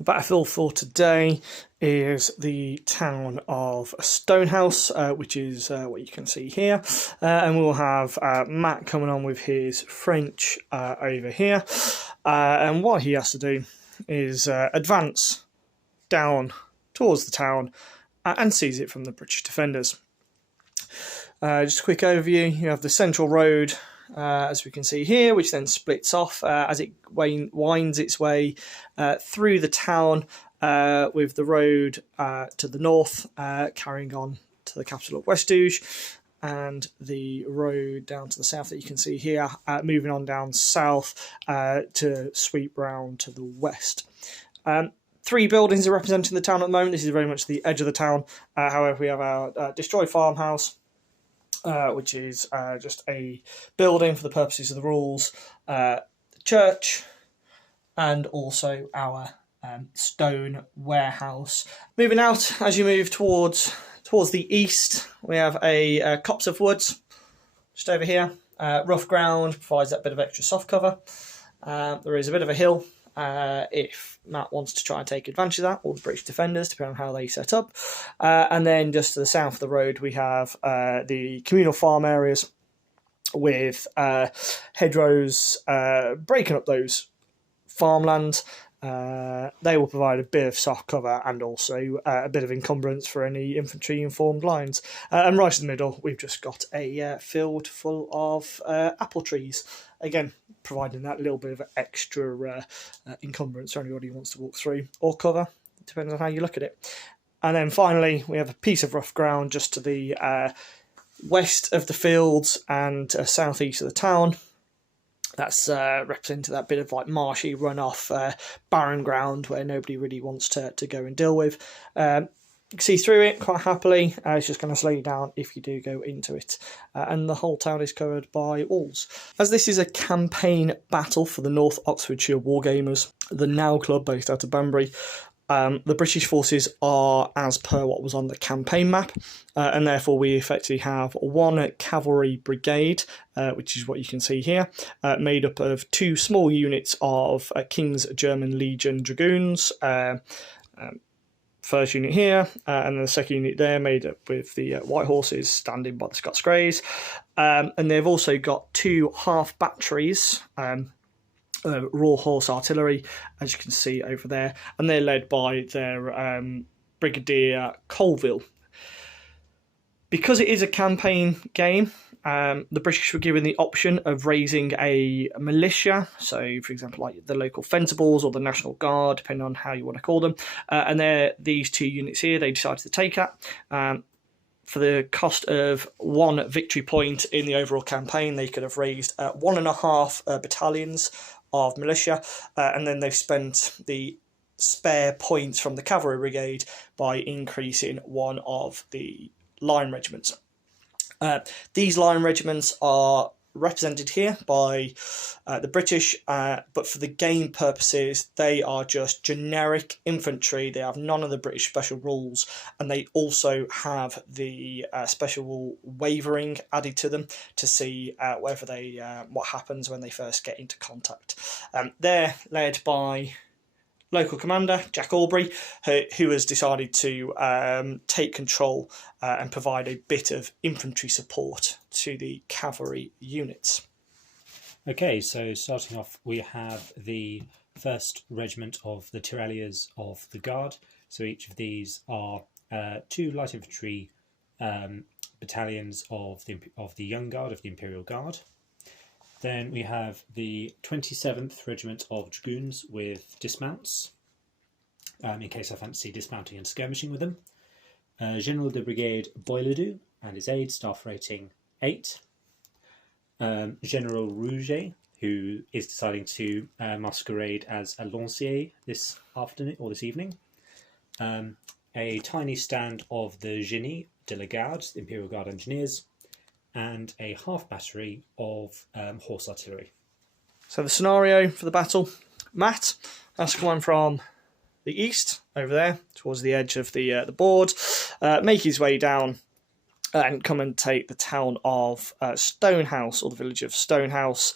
The battlefield for today is the town of Stonehouse, which is what you can see here. And we'll have Matt coming on with his French over here. And what he has to do is advance down towards the town and seize it from the British defenders. Just a quick overview, you have the central road, as we can see here, which then splits off as it winds its way through the town, with the road to the north carrying on to the capital of Westouge, and the road down to the south that you can see here moving on down south to sweep round to the west. 3 buildings are representing the town at the moment. This is very much the edge of the town. However, we have our destroyed farmhouse, which is just a building for the purposes of the rules, the church, and also our stone warehouse. Moving out, as you move towards the east, we have a copse of woods just over here. Rough ground provides that bit of extra soft cover. There is a bit of a hill if Matt wants to try and take advantage of that, or the British defenders, depending on how they set up. And then just to the south of the road, we have the communal farm areas with hedgerows breaking up those farmlands. They will provide a bit of soft cover and also a bit of encumbrance for any infantry-informed lines. And right in the middle, we've just got a field full of apple trees. Again, providing that little bit of extra encumbrance for anybody who wants to walk through or cover, depending on how you look at it. And then finally, we have a piece of rough ground just to the west of the fields and southeast of the town. That's representing that bit of like marshy runoff, barren ground where nobody really wants to go and deal with. You can see through it quite happily. It's just going to slow you down if you do go into it. And the whole town is covered by walls. As this is a campaign battle for the North Oxfordshire Wargamers, the Now Club based out of Banbury, the British forces are as per what was on the campaign map, and therefore we effectively have 1 cavalry brigade, which is what you can see here, made up of 2 small units of King's German Legion Dragoons, first unit here, and then the second unit there, made up with the White Horses standing by the Scots Greys. And they've also got 2 half batteries, raw horse artillery, as you can see over there, and they're led by their Brigadier Colville. Because it is a campaign game, the British were given the option of raising a militia, so for example like the local fencibles or the National Guard, depending on how you want to call them, and they're these 2 units here they decided to take at. For the cost of 1 victory point in the overall campaign, they could have raised 1.5 battalions of militia, and then they've spent the spare points from the cavalry brigade by increasing 1 of the line regiments. These line regiments are represented here by the British, but for the game purposes they are just generic infantry. They have none of the British special rules, and they also have the special wavering added to them to see whether they what happens when they first get into contact. They're led by local commander Jack Aubrey, who has decided to take control and provide a bit of infantry support to the cavalry units. Okay, so starting off, we have the 1st Regiment of the Tirailleurs of the Guard. So each of these are 2 light infantry battalions of the Young Guard, of the Imperial Guard. Then we have the 27th Regiment of Dragoons with dismounts, in case I fancy dismounting and skirmishing with them. General de Brigade Boileau and his aide, staff rating 8. General Rouget, who is deciding to masquerade as a lancier this afternoon or this evening. A tiny stand of the Génie de la Garde, the Imperial Guard Engineers, and a half battery of horse artillery. So the scenario for the battle, Matt has come from the east over there towards the edge of the board, make his way down and come and take the town of Stonehouse, or the village of Stonehouse,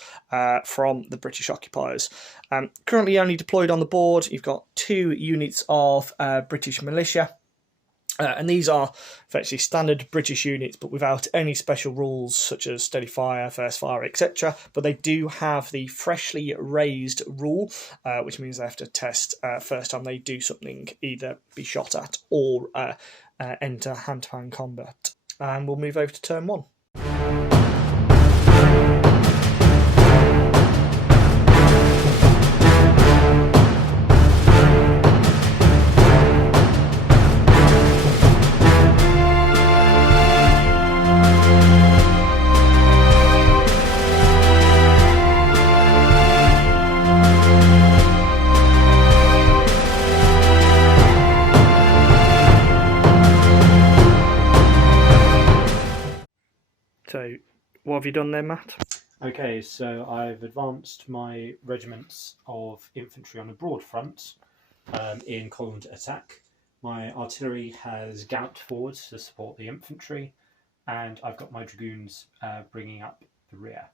from the British occupiers. Currently only deployed on the board, you've got 2 units of British militia. And these are effectively standard British units, but without any special rules such as steady fire, first fire, etc. But they do have the freshly raised rule, which means they have to test first time they do something, either be shot at or enter hand-to-hand combat. And we'll move over to turn 1. So, what have you done there, Matt? Okay, so I've advanced my regiments of infantry on a broad front in columned attack. My artillery has galloped forwards to support the infantry, and I've got my dragoons bringing up the rear.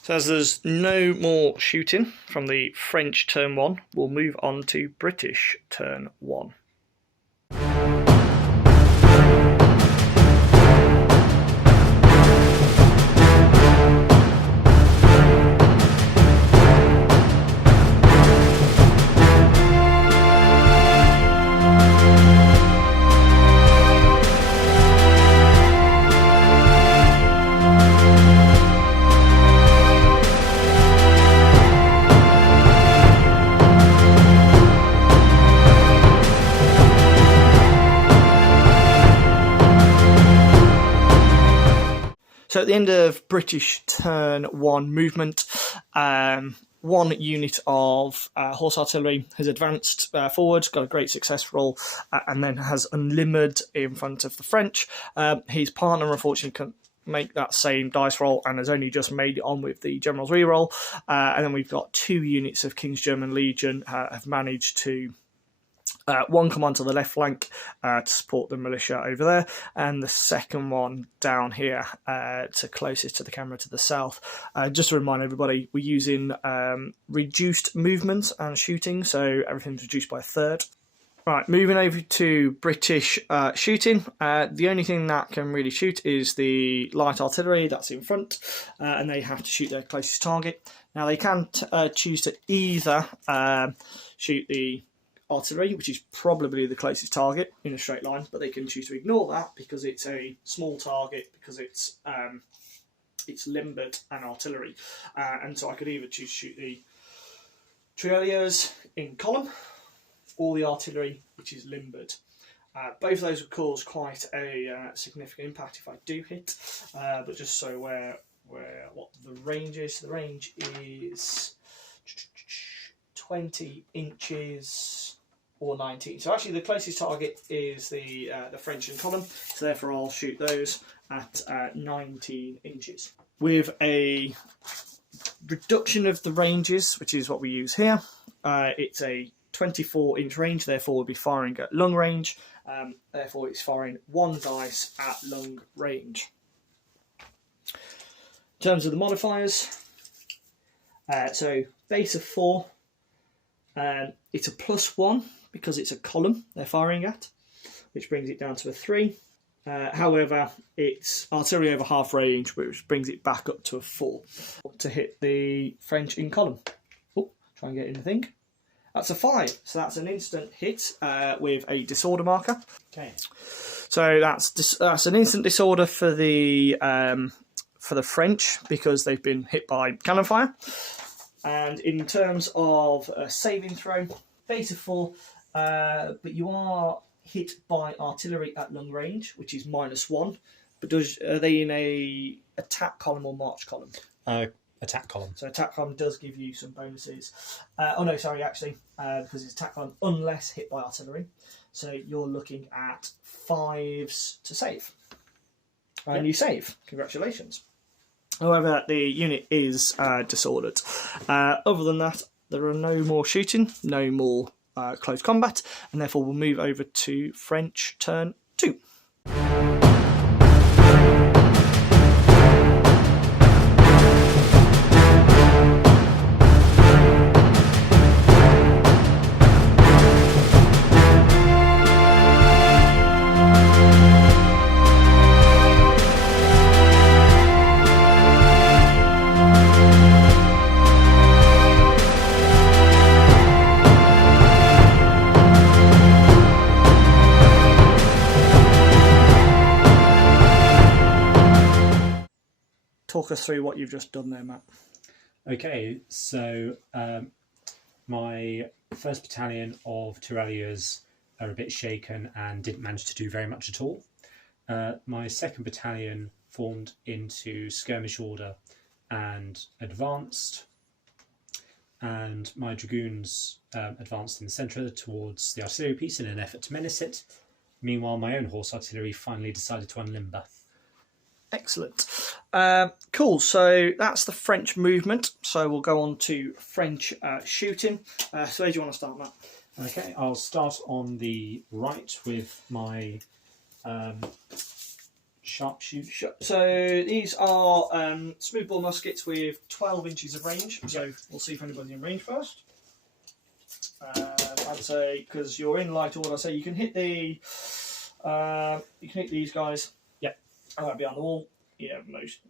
So as there's no more shooting from the French turn 1, we'll move on to British turn 1. So at the end of British turn 1 movement, 1 unit of horse artillery has advanced forward, got a great success roll, and then has unlimbered in front of the French. His partner, unfortunately, couldn't make that same dice roll and has only just made it on with the General's reroll. And then we've got 2 units of King's German Legion have managed to... 1 come onto the left flank to support the militia over there, and the second one down here to closest to the camera to the south. Just to remind everybody, we're using reduced movement and shooting, so everything's reduced by a third. Right, moving over to British shooting. The only thing that can really shoot is the light artillery that's in front, and they have to shoot their closest target. Now they can choose to either shoot the artillery, which is probably the closest target in a straight line, but they can choose to ignore that because it's a small target, because it's limbered and artillery, and so I could either choose to shoot the tirailleurs in column or the artillery, which is limbered. Both of those would cause quite a significant impact if I do hit, but just so what the range is. The range is 20 inches or 19. So actually the closest target is the French in column, so therefore I'll shoot those at 19 inches. With a reduction of the ranges, which is what we use here, it's a 24-inch range, therefore we'll be firing at long range, therefore it's firing 1 dice at long range. In terms of the modifiers, so base of 4, it's a +1 because it's a column they're firing at, which brings it down to a 3. However, it's artillery over half range, which brings it back up to a 4 to hit the French in column. Oh, try and get in the thing. That's a 5, so that's an instant hit with a disorder marker. Okay. So that's an instant disorder for the French because they've been hit by cannon fire. And in terms of a saving throw, base of 4, but you are hit by artillery at long range, which is -1. But are they in a attack column or march column? Attack column. So attack column does give you some bonuses. Because it's attack column unless hit by artillery. So you're looking at 5s to save. And you save. Congratulations. However, the unit is disordered. Other than that, there are no more shooting, no more close combat, and therefore we'll move over to French turn 2. talk us through what you've just done there, Matt. Okay, so my first battalion of tirailleurs are a bit shaken and didn't manage to do very much at all. My second battalion formed into skirmish order and advanced, and my dragoons advanced in the centre towards the artillery piece in an effort to menace it. Meanwhile, my own horse artillery finally decided to unlimber. Excellent. Cool, so that's the French movement. So we'll go on to French shooting. So where do you want to start, Matt? Okay, I'll start on the right with my sharpshoot. So these are smoothbore muskets with 12 inches of range. So we'll see if anybody's in range first. I'd say, because you're in light order, so you can hit the you can hit these guys. Yep. Behind the wall. Most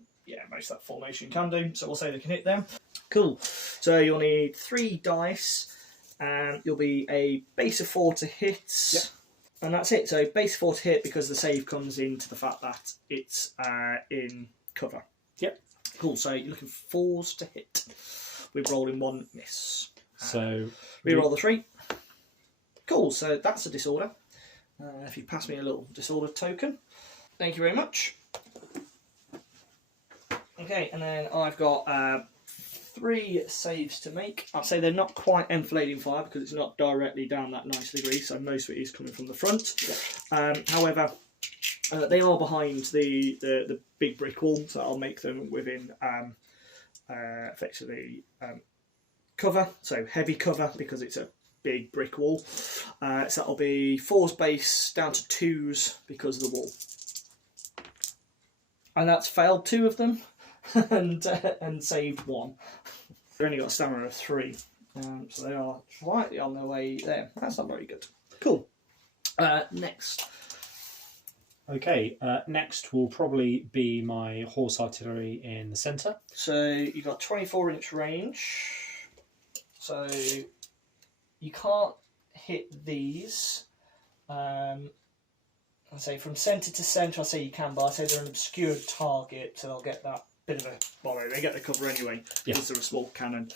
of that formation can do. So we'll say they can hit them. Cool. So you'll need 3 dice, and you'll be a base of 4 to hit. Yep. And that's it. So base 4 to hit, because the save comes into the fact that it's in cover. Yep. Cool. So you're looking for 4s to hit. We're rolling 1 miss. So reroll the 3. Cool. So that's a disorder. If you pass me a little disorder token, thank you very much. Okay, and then I've got 3 saves to make. I'll say they're not quite enflading fire because it's not directly down that 90 degrees, so most of it is coming from the front. However, they are behind the big brick wall, so I'll make them within effectively cover, so heavy cover because it's a big brick wall. So that'll be 4's base down to 2's because of the wall. And that's failed 2 of them. and saved 1. They've only got a stamina of 3, so they are slightly on their way there. That's not very good. Cool. Next. Okay, next will probably be my horse artillery in the centre. So you've got 24-inch range. So you can't hit these. I say from centre to centre, I say you can, but I say they're an obscured target, so they'll get that bit of a... Well, they get the cover anyway, because they're a small cannon.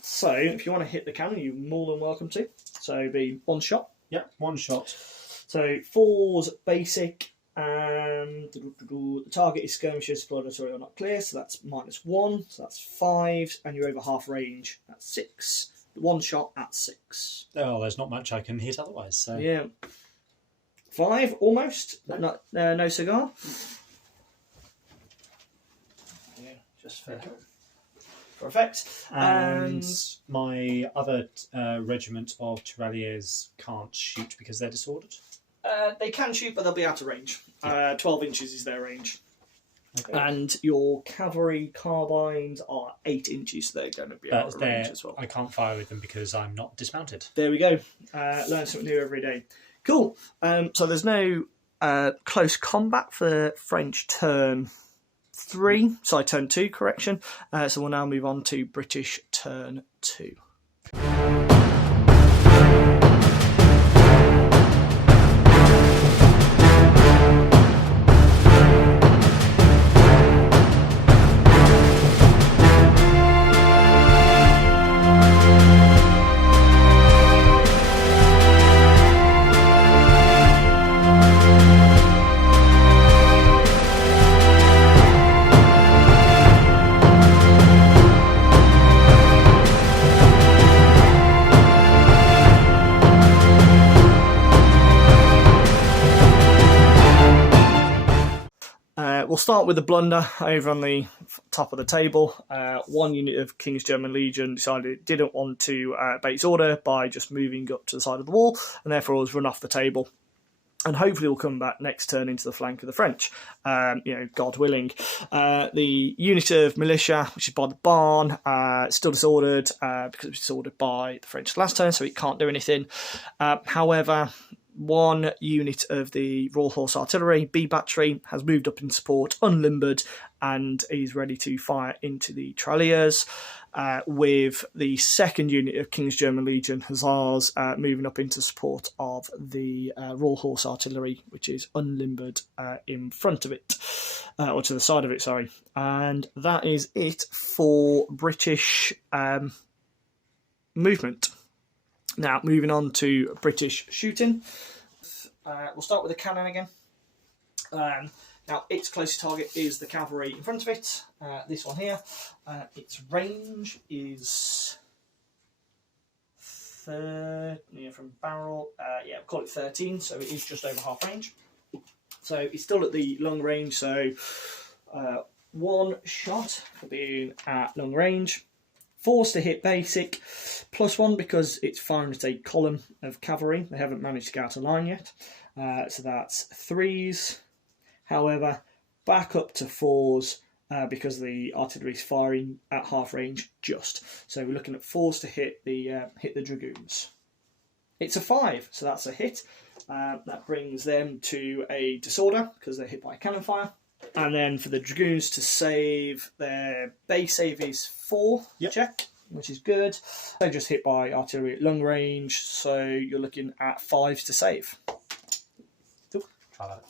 So if you want to hit the cannon, you're more than welcome to. So it'd be 1 shot. Yeah, 1 shot. So 4's basic, and the target is skirmishers, exploratory or not clear, so that's -1, so that's 5, and you're over half range, that's 6. 1 shot at 6. Oh, there's not much I can hit otherwise, so... Yeah. 5, almost. No cigar. Yeah, just for effect. And my other regiment of tirailleurs can't shoot because they're disordered? They can shoot, but they'll be out of range. 12 inches is their range. Okay. And your cavalry carbines are 8 inches, so they're going to be out of range as well. I can't fire with them because I'm not dismounted. There we go. Learn something new every day. Cool. So there's no close combat for French turn 3. Sorry, turn 2, correction. So we'll now move on to British turn 2. We'll start with the blunder over on the top of the table. 1 unit of King's German Legion decided it didn't want to obey its order by just moving up to the side of the wall, and therefore was run off the table. And hopefully we'll come back next turn into the flank of the French, God willing. The unit of militia, which is by the barn, still disordered because it was disordered by the French last turn, so it can't do anything. However, 1 unit of the Royal Horse Artillery, B Battery, has moved up in support, unlimbered, and is ready to fire into the tirailleurs. with the second unit of King's German Legion Hussars moving up into support of the Royal Horse Artillery, which is unlimbered in front of it, or to the side of it, sorry. And that is it for British movement. Now, moving on to British shooting. We'll start with the cannon again. Now, its closest target is the cavalry in front of it, this one here. Its range is from barrel, we'll call it 13, so it is just over half range. So it's still at the long range, so one shot for being at long range. 4s to hit basic, +1 because it's firing at a column of cavalry. They haven't managed to get out of line yet, so that's 3s. However, back up to 4s because the artillery is firing at half range just. So we're looking at 4s to hit the dragoons. It's a 5, so that's a hit. That brings them to a disorder because they're hit by cannon fire. And then for the dragoons to save, their base save is 4 check, which is good. They're just hit by artillery at long range, so you're looking at 5s to save. Try that.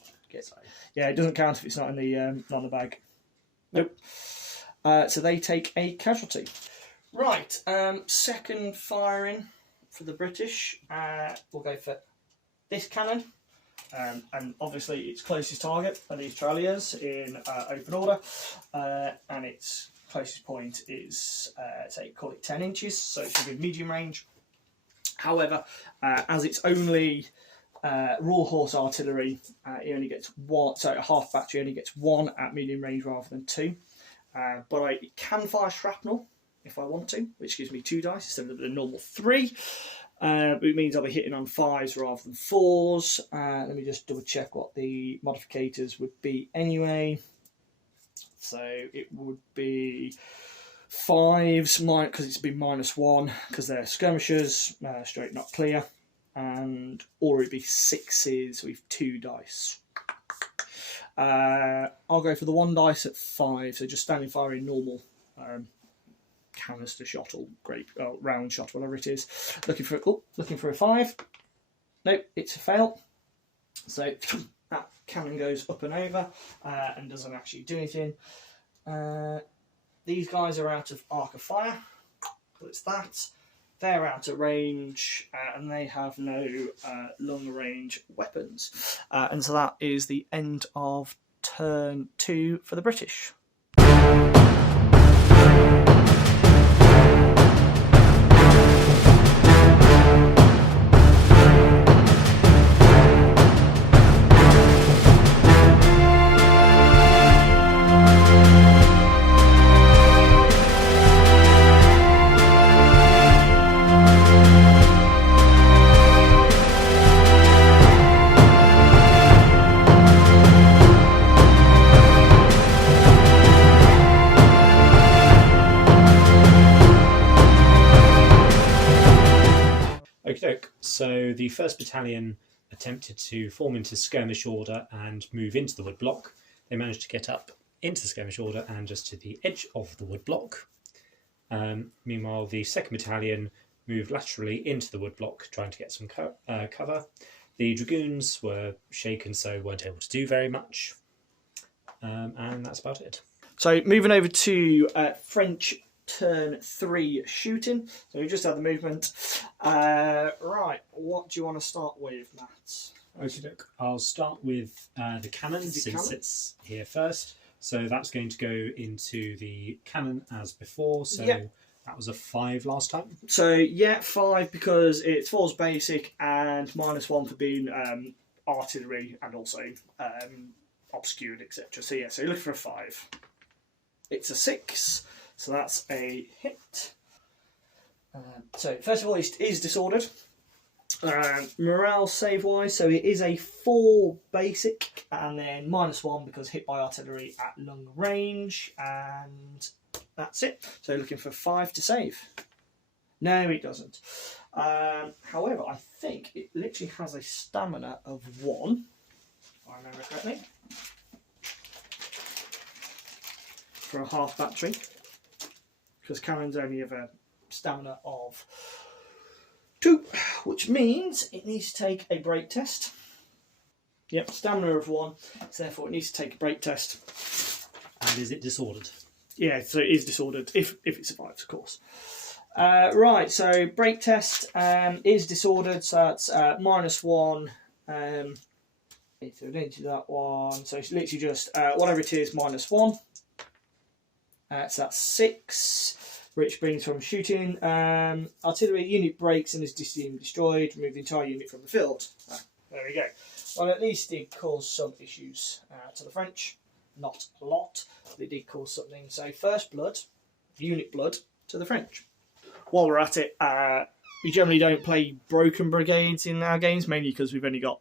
Yeah, it doesn't count if it's not in the bag. Nope. So they take a casualty. Right, second firing for the British. We'll go for this cannon. And obviously its closest target are these tirailleurs in open order. And its closest point is, call it 10 inches, so it's within medium range. However, as it's only Royal Horse Artillery, it only gets 1, so a half battery only gets 1 at medium range rather than 2. But I can fire shrapnel if I want to, which gives me 2 dice instead of the normal 3. But it means I'll be hitting on 5s rather than 4s. Let me just double check what the modificators would be anyway. So it would be 5s, because it's been -1, because they're skirmishers, straight not clear. Or it'd be 6s with 2 dice. I'll go for the 1 dice at 5, so just standing fire in normal canister shot or round shot, whatever it is. Looking for a 5. Nope, it's a fail. So that cannon goes up and over and doesn't actually do anything. These guys are out of arc of fire, so it's that. They're out of range and they have no long range weapons. And so that is the end of turn 2 for the British. So the 1st Battalion attempted to form into skirmish order and move into the woodblock. They managed to get up into the skirmish order and just to the edge of the woodblock. Meanwhile, the 2nd Battalion moved laterally into the woodblock, trying to get some cover. The dragoons were shaken, so weren't able to do very much. And that's about it. So moving over to French turn 3 shooting. So we just had the movement. Right, what do you want to start with, Matt? Okay, I'll start with the cannon, since it's here first. So that's going to go into the cannon as before. So that was a 5 last time. So yeah, 5 because it's 4's basic and -1 for being artillery and also obscured, etc. So yeah, so you're looking for a 5. It's a 6. So that's a hit. So first of all, it is disordered. Morale save wise, so it is a 4 basic and then -1 because hit by artillery at long range, and that's it. So looking for 5 to save. No, it doesn't. However, I think it literally has a stamina of 1, if I remember correctly, for a half battery. because cannons only have a stamina of 2, which means it needs to take a break test. Yep, stamina of 1, so therefore it needs to take a break test. And is it disordered? Yeah, so it is disordered, if it survives, of course. Right, so break test is disordered, so that's -1. So we don't do that one. So it's literally just whatever it is, -1. So that's 6, which brings from shooting. Artillery unit breaks and is deemed destroyed. Remove the entire unit from the field. There we go. Well, at least it caused some issues to the French. Not a lot, but it did cause something. So first blood, unit blood to the French. While we're at it, we generally don't play broken brigades in our games, mainly because we've only got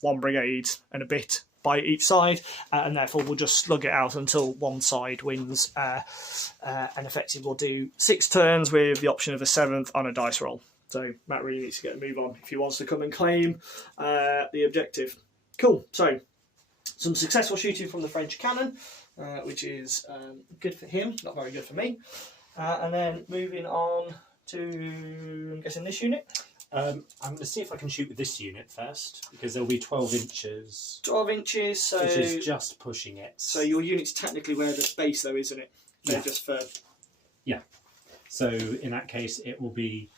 1 brigade and a bit by each side, and therefore we'll just slug it out until one side wins, and effectively we'll do 6 turns with the option of a 7th on a dice roll. So Matt really needs to get a move on if he wants to come and claim the objective. Cool, so some successful shooting from the French cannon, which is good for him, not very good for me. And then moving on to, I'm guessing, this unit. I'm going to see if I can shoot with this unit first, because there'll be 12 inches. 12 inches, so... Which is just pushing it. So your unit's technically where the base, though, isn't it? They're just for... Yeah. So in that case, it will be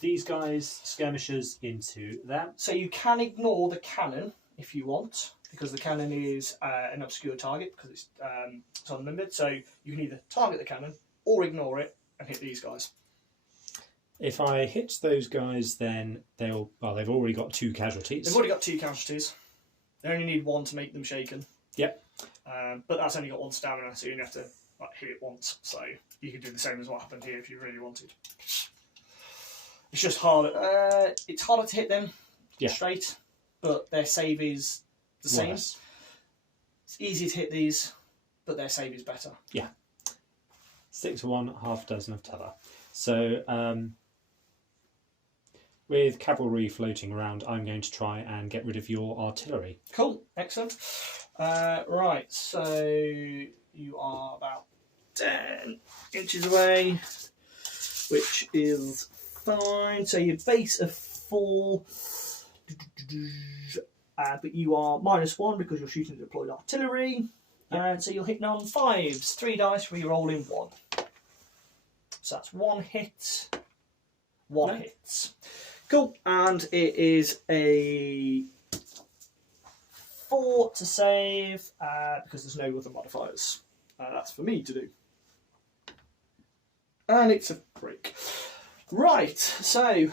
these guys, skirmishers, into them. So you can ignore the cannon, if you want, because the cannon is an obscure target, because it's unlimited. So you can either target the cannon, or ignore it, and hit these guys. If I hit those guys, then they've already got 2 casualties. They've already got 2 casualties. They only need 1 to make them shaken. Yep. But that's only got 1 stamina, so you only have to hit it once. So you could do the same as what happened here if you really wanted. It's just hard. It's harder to hit them straight, but their save is the same. Worse. It's easier to hit these, but their save is better. Yeah. 6 of 1, half dozen of t'other. So with cavalry floating around, I'm going to try and get rid of your artillery. Cool, excellent. Right, so you are about 10 inches away, which is fine. So your base of 4, but you are -1 because you're shooting deployed artillery. And so you'll hit on 5s, 3 dice, re-rolling 1. So that's 1 hit, 1 hits. Cool, and it is a 4 to save because there's no other modifiers. That's for me to do. And it's a break. Right, so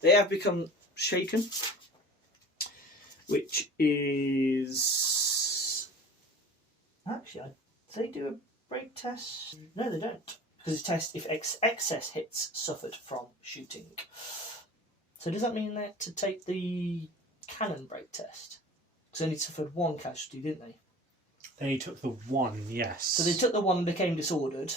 they have become shaken, which is... Actually, do they do a break test? No, they don't. Because it's test if excess hits suffered from shooting. So does that mean that to take the cannon break test? Because they only suffered 1 casualty, didn't they? They took the 1, yes. So they took the 1 and became disordered,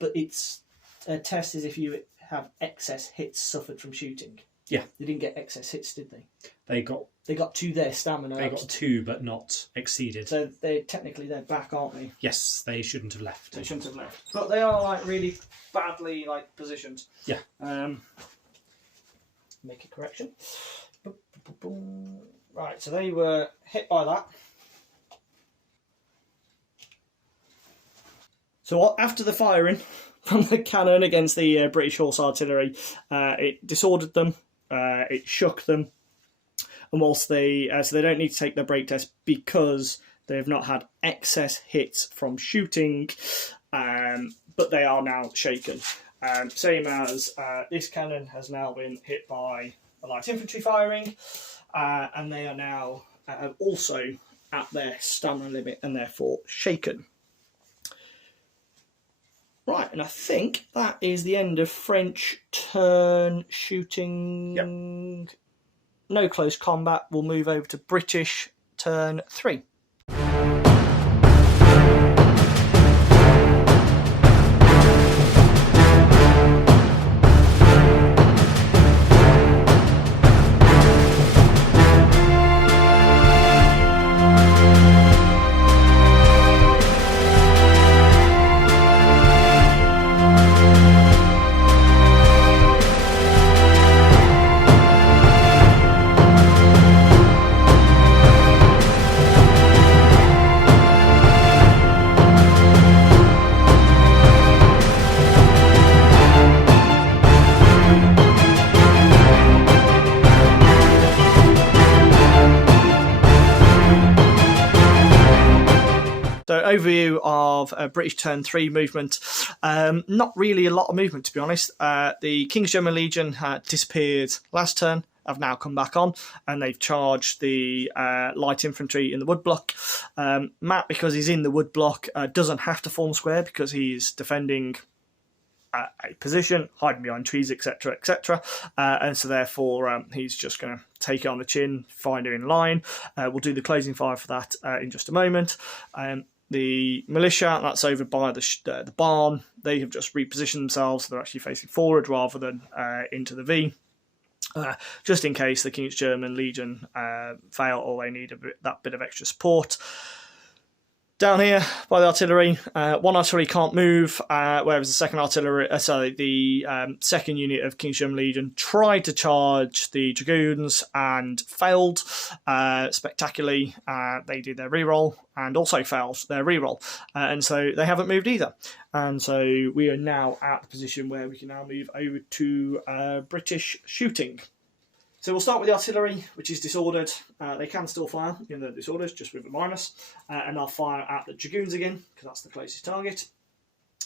but it's a test is if you have excess hits suffered from shooting. Yeah. They didn't get excess hits, did they? They got to their stamina. They got 2, but not exceeded. So they're back, aren't they? Yes, they shouldn't have left. They shouldn't have left. But they are really badly positioned. Yeah. Make a correction. Right, so they were hit by that. So after the firing from the cannon against the British horse artillery, it disordered them, it shook them, and whilst so they don't need to take their break test because they have not had excess hits from shooting, but they are now shaken. Same as this cannon has now been hit by a light infantry firing, and they are now also at their stamina limit and therefore shaken. Right, and I think that is the end of French turn shooting. Yep. No close combat. We'll move over to British turn 3. overview of British Turn 3 movement. Not really a lot of movement, to be honest. The King's German Legion had disappeared last turn, have now come back on, and they've charged the light infantry in the woodblock. Matt, because he's in the woodblock, doesn't have to form square because he's defending a position, hiding behind trees, etc., etc. And so therefore he's just going to take it on the chin, find it in line. We'll do the closing fire for that in just a moment. The militia, that's over by the barn. They have just repositioned themselves, so they're actually facing forward rather than into the V. Just in case the King's German Legion fail or they need that bit of extra support. Down here by the artillery, one artillery can't move, whereas the second unit of King's German Legion tried to charge the dragoons and failed spectacularly. They did their reroll and also failed their reroll, and so they haven't moved either. And so we are now at the position where we can now move over to British shooting. So we'll start with the artillery, which is disordered. They can still fire in the disorders, just with a minus. And I'll fire at the dragoons again, because that's the closest target.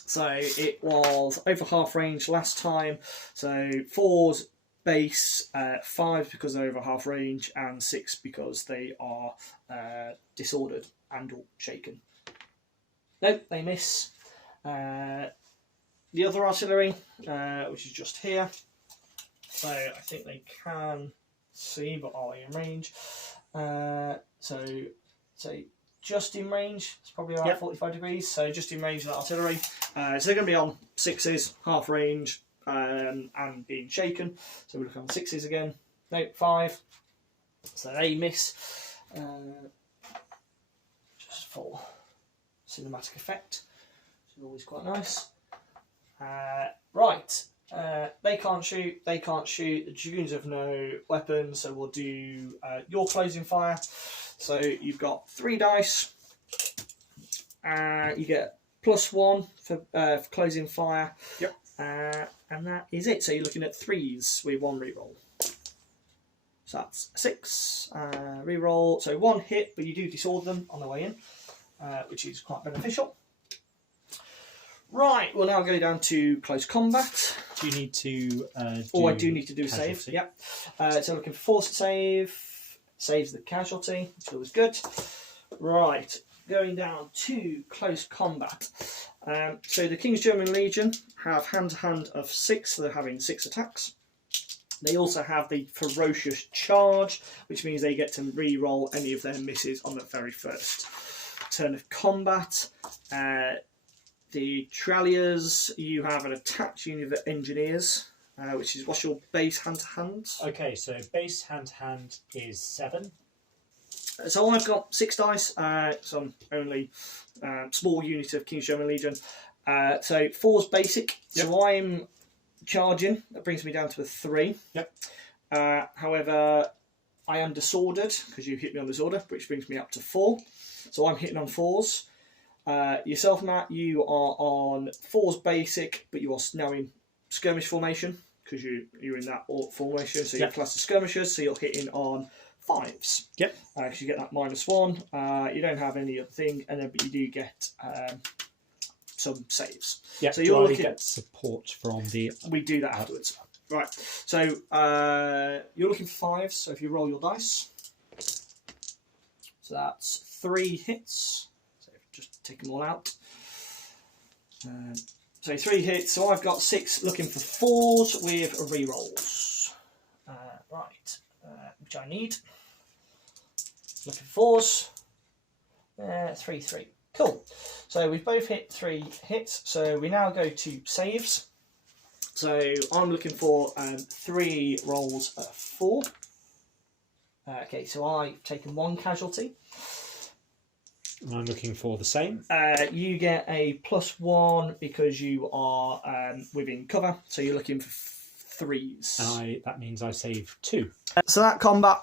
So it was over half range last time. So 4's base, 5 because they're over half range, and 6 because they are disordered and or shaken. Nope, they miss. The other artillery, which is just here. So I think they can see, but are in range. So just in range, it's probably about 45 degrees. So just in range of that artillery. So they're going to be on 6s, half range, and being shaken. So we look on 6s again. No, 5. So they miss. Just for cinematic effect. Which is always quite nice. Right. They can't shoot. The dragoons have no weapons, so we'll do your closing fire. So you've got 3 dice. You get +1 for closing fire. Yep. And that is it. So you're looking at 3s with 1 reroll. So that's 6 reroll. So 1 hit, but you do disorder them on the way in, which is quite beneficial. Right, we'll now go down to close combat. Do you need to I do need to do a save. Yep. So looking for force save. Saves the casualty, which is always good. Right, going down to close combat. So the King's German Legion have hand-to-hand of 6, so they're having 6 attacks. They also have the ferocious charge, which means they get to re-roll any of their misses on the very first turn of combat. The Tirailleurs, you have an attached unit of engineers, which is what's your base hand-to-hand? Okay, so base hand-to-hand is 7. So I've got 6 dice, so I'm only small unit of King's German Legion. So 4's basic, Yep. so I'm charging, that brings me down to a 3. Yep. However, I am disordered, because you hit me on disorder, which brings me up to 4. So I'm hitting on 4s. Yourself, Matt, you are on 4's basic, but you are now in skirmish formation because you're in that formation. So you're classed as skirmishers, so you're hitting on 5s. Yep. Because you get that -1. You don't have any other thing, but you do get some saves. Yeah. So you're looking get support from the. We do that afterwards. Right. So you're looking for 5s. So if you roll your dice, so that's 3 hits. Just take them all out. So 3 hits. So I've got 6 looking for 4s with rerolls. Right, which I need. Looking for 4s. 3, 3. Cool. So we've both hit 3 hits. So we now go to saves. So I'm looking for 3 rolls of 4. Okay, so I've taken 1 casualty. I'm looking for the same. You get a +1 because you are within cover, so you're looking for 3s. And that means I save 2. So that combat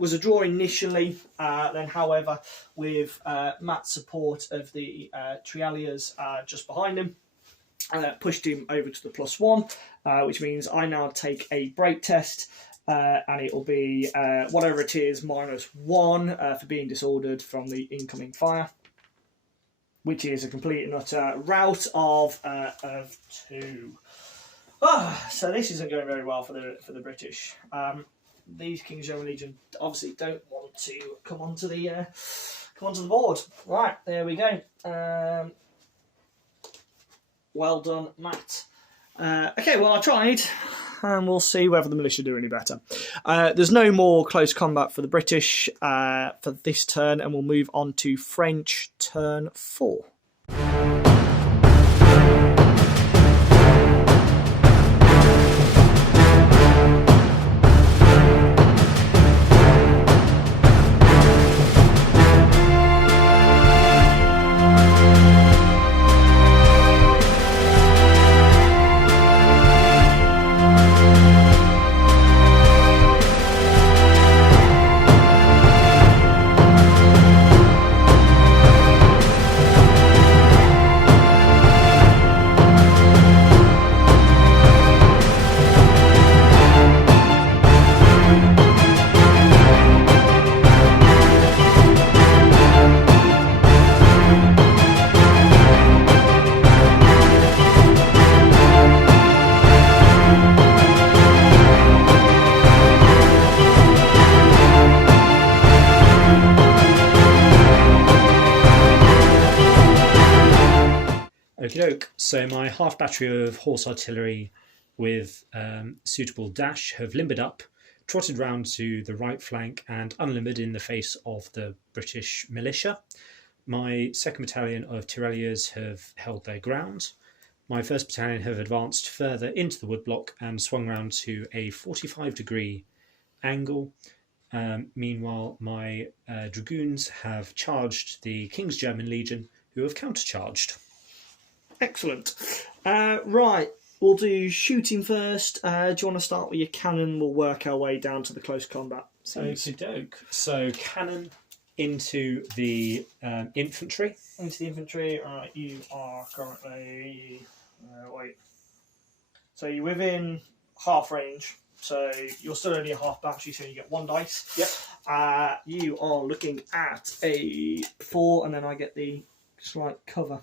was a draw initially, then however, with Matt's support of the Tirailleurs just behind him, pushed him over to the +1, which means I now take a break test. And it will be whatever it is -1 for being disordered from the incoming fire. which is a complete and utter rout of 2. So this isn't going very well for the British. These King's German Legion obviously don't want to come onto the board. Right, there we go. Well done, Matt. Okay, well I tried, and we'll see whether the militia do any better. There's no more close combat for the British for this turn, and we'll move on to French turn 4. So my half battery of horse artillery with suitable dash have limbered up, trotted round to the right flank and unlimbered in the face of the British militia. My 2nd Battalion of Tirailleurs have held their ground. My 1st Battalion have advanced further into the woodblock and swung round to a 45-degree angle. Meanwhile, my Dragoons have charged the King's German Legion, who have countercharged. Excellent. Right, we'll do shooting first. Do you want to start with your cannon? We'll work our way down to the close combat. Okey-doke. So cannon into the infantry. Into the infantry. Right, you are currently... wait. So you're within half range. So you're still only a half battery, so you get 1 dice. Yep. You are looking at a 4, and then I get the slight cover.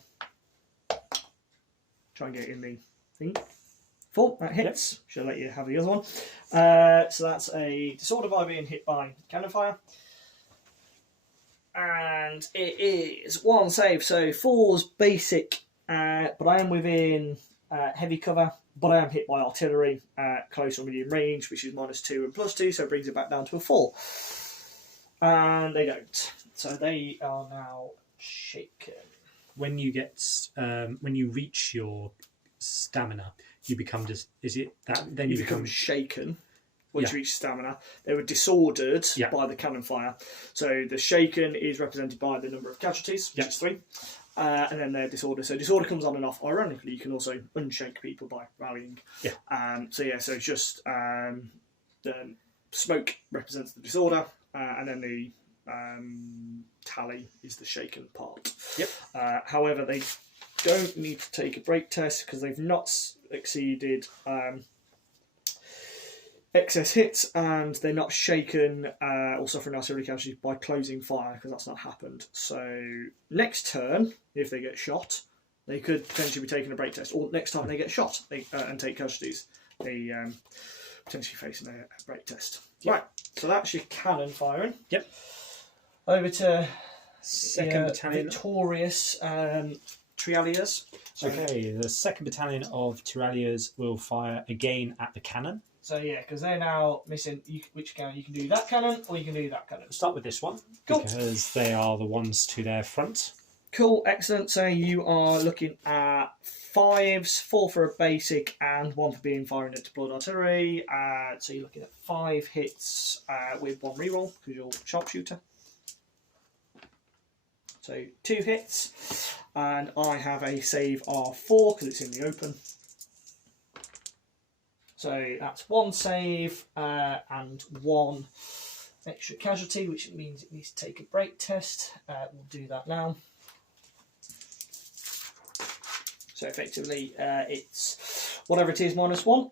Try and get it in the thing. 4, that hits. Yep. Should let you have the other one. So that's a disorder by being hit by cannon fire. And it is 1 save, so 4's basic, but I am within heavy cover, but I am hit by artillery, close or medium range, which is -2 and +2, so it brings it back down to a 4. And they don't. So they are now shaken. When you reach your stamina, you become then you become shaken. Once you reach stamina, they were disordered by the cannon fire. So the shaken is represented by the number of casualties, which is 3, and then they're disordered. So disorder comes on and off. Ironically, you can also unshake people by rallying. So it's just the smoke represents the disorder, and then the tally is the shaken part. However, they don't need to take a break test because they've not exceeded excess hits, and they're not shaken or suffering artillery casualties by closing fire, because that's not happened. So next turn, if they get shot, they could potentially be taking a break test, or next time they get shot and take casualties, they potentially facing a break test. Right, so that's your cannon firing. Over to 2nd Battalion. Victorious Tirailleurs. Okay, the 2nd Battalion of Tirailleurs will fire again at the cannon. So because they're now missing which cannon. You can do that cannon, or you can do that cannon. Start with this one, because they are the ones to their front. Cool, excellent. So you are looking at 5s, 4 for a basic, and 1 for being firing at deployed artillery. So you're looking at 5 hits with 1 reroll, because you're sharpshooter. So 2 hits, and I have a save of 4 because it's in the open. So that's 1 save and 1 extra casualty, which means it needs to take a break test. We'll do that now. So effectively, it's whatever it is -1.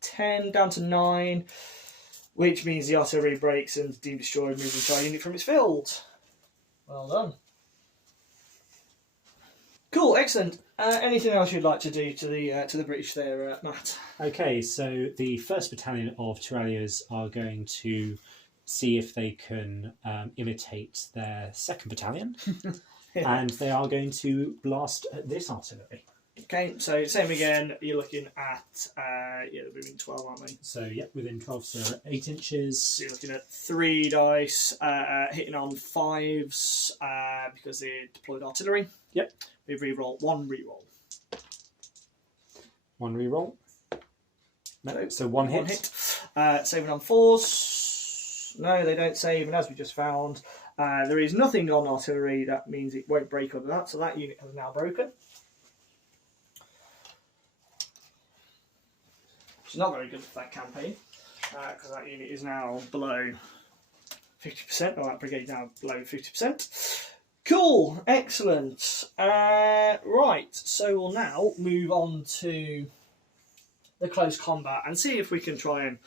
10 down to 9, which means the artillery breaks and deemed destroyed, moves the entire unit from its field. Well done. Cool, excellent. Anything else you'd like to do to the British there, Matt? Okay, so the 1st Battalion of Tirailleurs are going to see if they can imitate their 2nd Battalion, and they are going to blast at this artillery. Okay, so same again. You're looking at they're within 12, aren't they? So yeah, within 12, so 8 inches. So you're looking at 3 dice hitting on 5s because they're deployed artillery. Yep. We reroll 1 reroll. 1 reroll. No, so 1 hit. 1 hit. Saving on 4s. No, they don't save, and as we just found, there is nothing on artillery. That means it won't break under that. So that unit has now broken. Which is not very good for that campaign, because that unit is now below 50%, or that brigade now below 50%. Cool, excellent. Right, so we'll now move on to the close combat and see if we can try and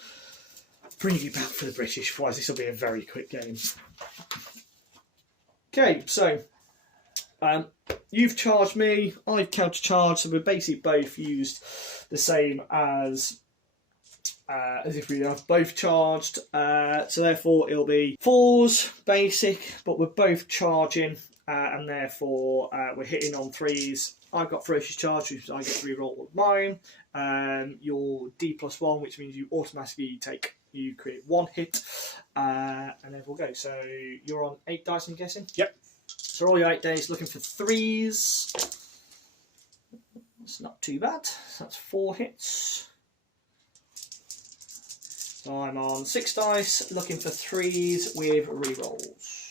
bring you back for the British, otherwise this will be a very quick game. Okay, so you've charged me, I've counter-charged, so we've basically both used the same as if we have both charged. So therefore it'll be 4s basic, but we're both charging, and therefore we're hitting on 3s. I've got ferocious charge, which I get to reroll with mine. Your D+1, which means you automatically create 1 hit, and then we'll go. So you're on 8 dice, I'm guessing? Yep. So all your 8 days looking for 3s. It's not too bad. So that's 4 hits. So I'm on 6 dice, looking for 3s with rerolls.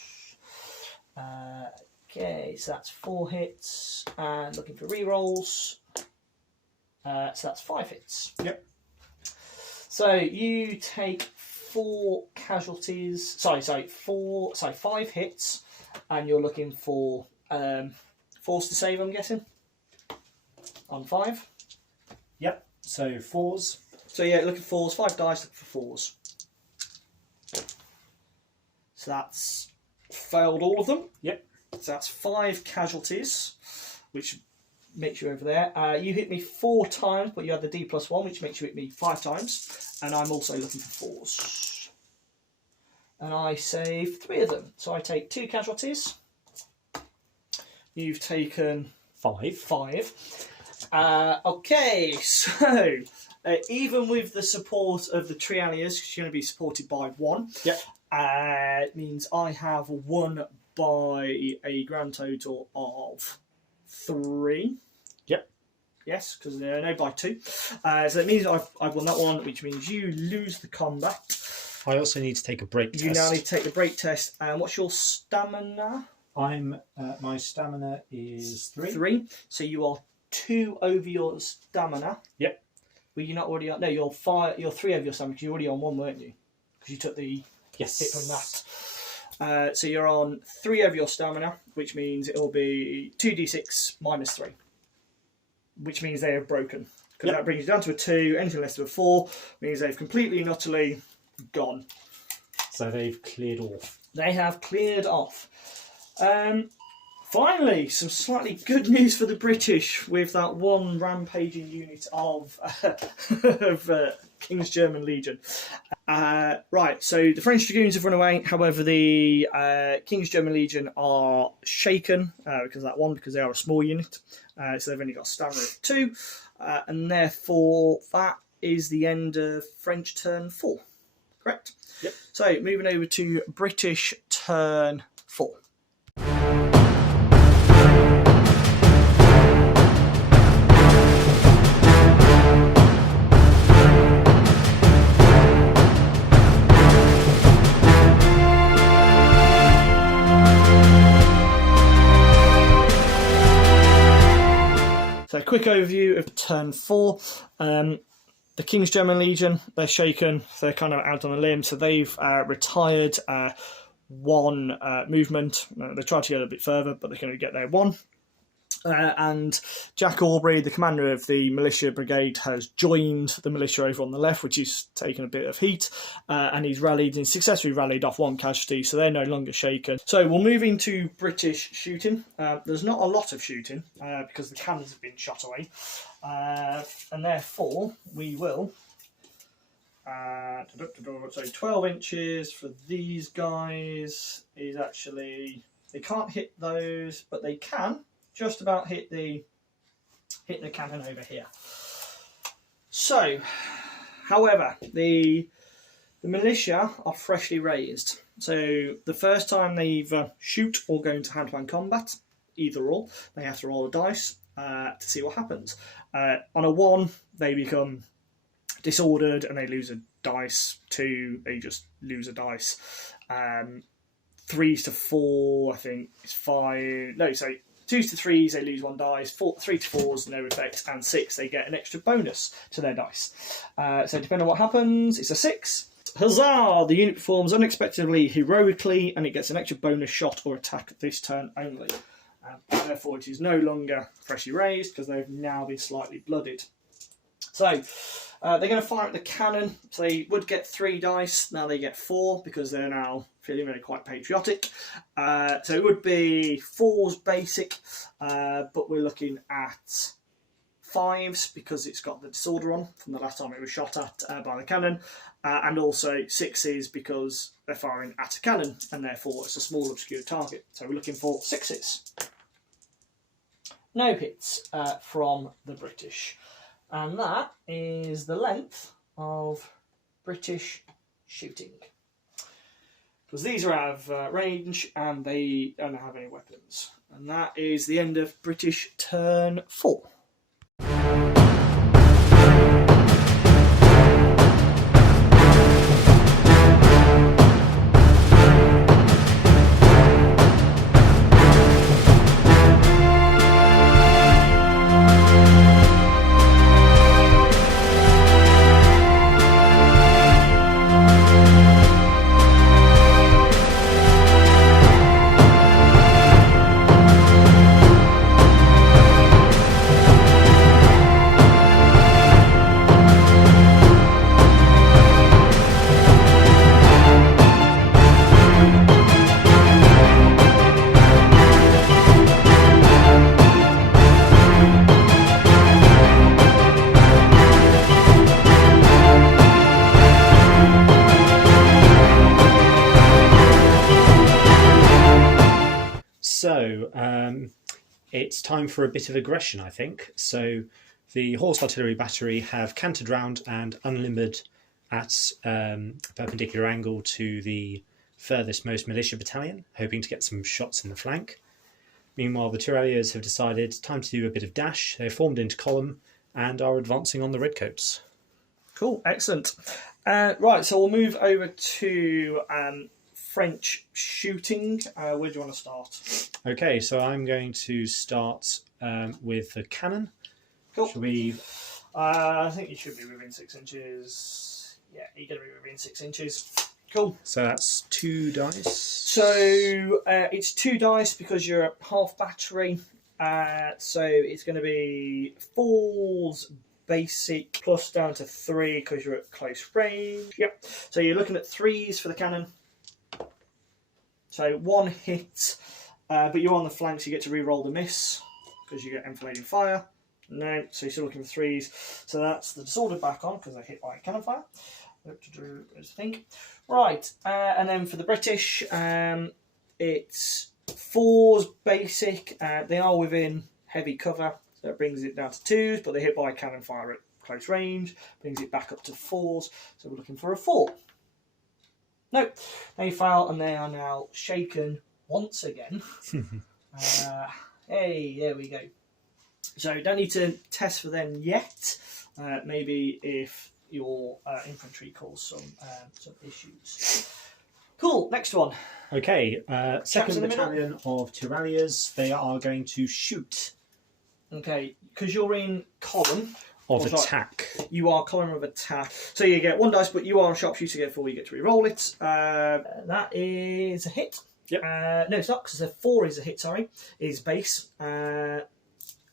Okay, so that's 4 hits, and looking for rerolls. So that's 5 hits. Yep. So you take 4 casualties. Sorry, 5 hits, and you're looking for 4s to save, I'm guessing. On 5. Yep. So 4s. So yeah, look at 4s, 5 dice, look for 4s. So that's failed all of them. Yep. So that's 5 casualties, which makes you over there. You hit me 4 times, but you had the D+1, which makes you hit me 5 times. And I'm also looking for 4s. And I save 3 of them. So I take 2 casualties. You've taken 5. Okay, so even with the support of the Tirailleurs, she's going to be supported by 1. Yep. It means I have won by a grand total of 3. Yep. Yes, because no, by 2. So that means I've won that one, which means you lose the combat. I also need to take a break test. You now need to take the break test. And what's your stamina? My stamina is 3. 3. So you are 2 over your stamina. Yep. Were you not already on? No, you're 3 over your stamina because you're already on 1, weren't you? Because you took the hit from that. So you're on 3 over your stamina, which means it'll be 2d6 minus 3, which means they have broken. Because that brings you down to a 2. Anything less than a 4 means they've completely and utterly gone. So they've cleared off. They have cleared off. Finally, some slightly good news for the British with that one rampaging unit of King's German Legion. Right, so the French Dragoons have run away. However, the King's German Legion are shaken because of that one, because they are a small unit. So they've only got a stamina of 2. And therefore, that is the end of French turn 4. Correct? Yep. So moving over to British turn 4. So a quick overview of turn 4. The King's German Legion, they're shaken, they're kind of out on a limb, so they've retired 1 movement. They tried to go a little bit further, but they can only get there 1. And Jack Aubrey, the commander of the militia brigade, has joined the militia over on the left, which is taking a bit of heat, and he's successfully rallied off one casualty, so they're no longer shaken. So we'll move into British shooting. There's not a lot of shooting because the cannons have been shot away, and therefore we will. So 12 inches for these guys is actually, they can't hit those, but they can just about hit the cannon over here. So, however, the militia are freshly raised. So the first time they either shoot or go into hand-to-hand combat, either or, they have to roll a dice to see what happens. On a 1, they become disordered and they lose a dice. 2, they just lose a dice. 3s to 4, I think, is 5. No, sorry. 2s to 3s, they lose 1 dice. 3 to 4s, no effect. And 6, they get an extra bonus to their dice. So depending on what happens, it's a 6. Huzzah! The unit performs unexpectedly heroically, and it gets an extra bonus shot or attack this turn only. Therefore, it is no longer freshly raised because they've now been slightly blooded. So they're going to fire at the cannon. So they would get 3 dice. Now they get 4 because they're now feeling really quite patriotic. So it would be 4s basic, but we're looking at 5s because it's got the disorder on from the last time it was shot at by the cannon, and also 6s because they're firing at a cannon and therefore it's a small obscure target. So we're looking for 6s. No hits from the British. And that is the length of British shooting. Because these are out of range and they don't have any weapons. And that is the end of British turn 4. So it's time for a bit of aggression, I think. So the horse artillery battery have cantered round and unlimbered at a perpendicular angle to the furthest most militia battalion, hoping to get some shots in the flank. Meanwhile, the Tirailleurs have decided time to do a bit of dash. They're formed into column and are advancing on the redcoats. Cool, excellent. Right, so we'll move over to French shooting. Where do you want to start? Okay, so I'm going to start with the cannon. Cool. Should we? I think you should be within 6 inches. Yeah, you're going to be within 6 inches. Cool. So that's 2 dice. So it's 2 dice because you're at half battery. So it's going to be 4s basic plus down to 3 because you're at close range. Yep. So you're looking at 3s for the cannon. So 1 hit, but you're on the flank, so you get to re-roll the miss because you get enfilading fire. No, so you're still looking for 3s. So that's the disorder back on because they're hit by cannon fire. Right, and then for the British, it's 4s basic. They are within heavy cover, so it brings it down to 2s, but they're hit by cannon fire at close range, brings it back up to 4s. So we're looking for a 4. No, they fail and they are now shaken once again. Hey, there we go. So don't need to test for them yet. Maybe if your infantry cause some issues. Cool, next one. Okay, second battalion of Tirailleurs. They are going to shoot. Okay, because you're in column of attack. You are column of attack. So you get 1 dice, but you are a sharpshooter, therefore you get to re-roll it. That is a hit. Yep. No, it's not, because a 4 is a hit, sorry. Is base.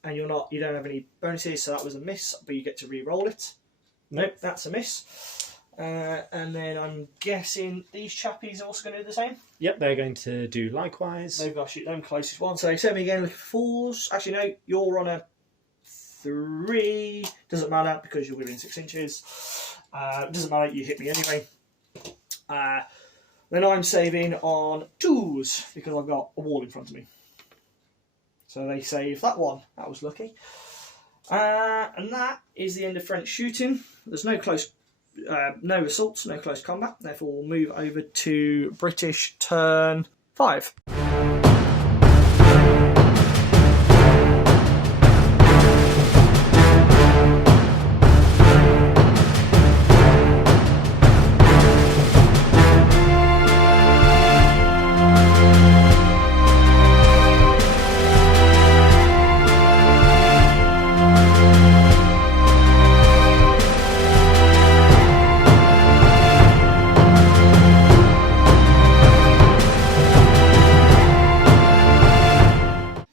and you don't have any bonuses, so that was a miss, but you get to re-roll it. Nope, that's a miss. And then I'm guessing these chappies are also going to do the same. Yep, they're going to do likewise. Maybe I'll shoot them closest one. So send me again, looking for 4s. Actually, no, you're on a 3. Doesn't matter because you're within 6 inches. Doesn't matter, you hit me anyway. Then I'm saving on 2s because I've got a wall in front of me. So they save that one. That was lucky. And that is the end of French shooting. There's no assaults, no close combat. Therefore, we'll move over to British turn 5.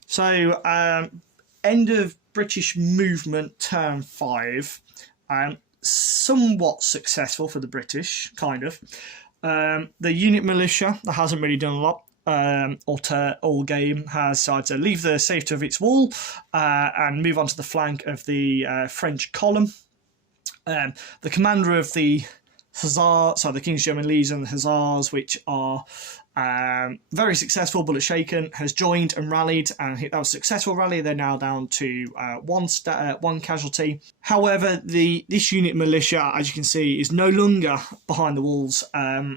So, end of British movement, turn 5. Somewhat successful for the British, kind of. The unit militia, that hasn't really done a lot. All game has decided to leave the safety of its wall and move on to the flank of the French column. The commander of the Hussars, the King's German Legion, the Hussars, which are very successful, bullet shaken, has joined and rallied, and that was a successful rally. They're now down to one casualty. However, this unit militia, as you can see, is no longer behind the walls.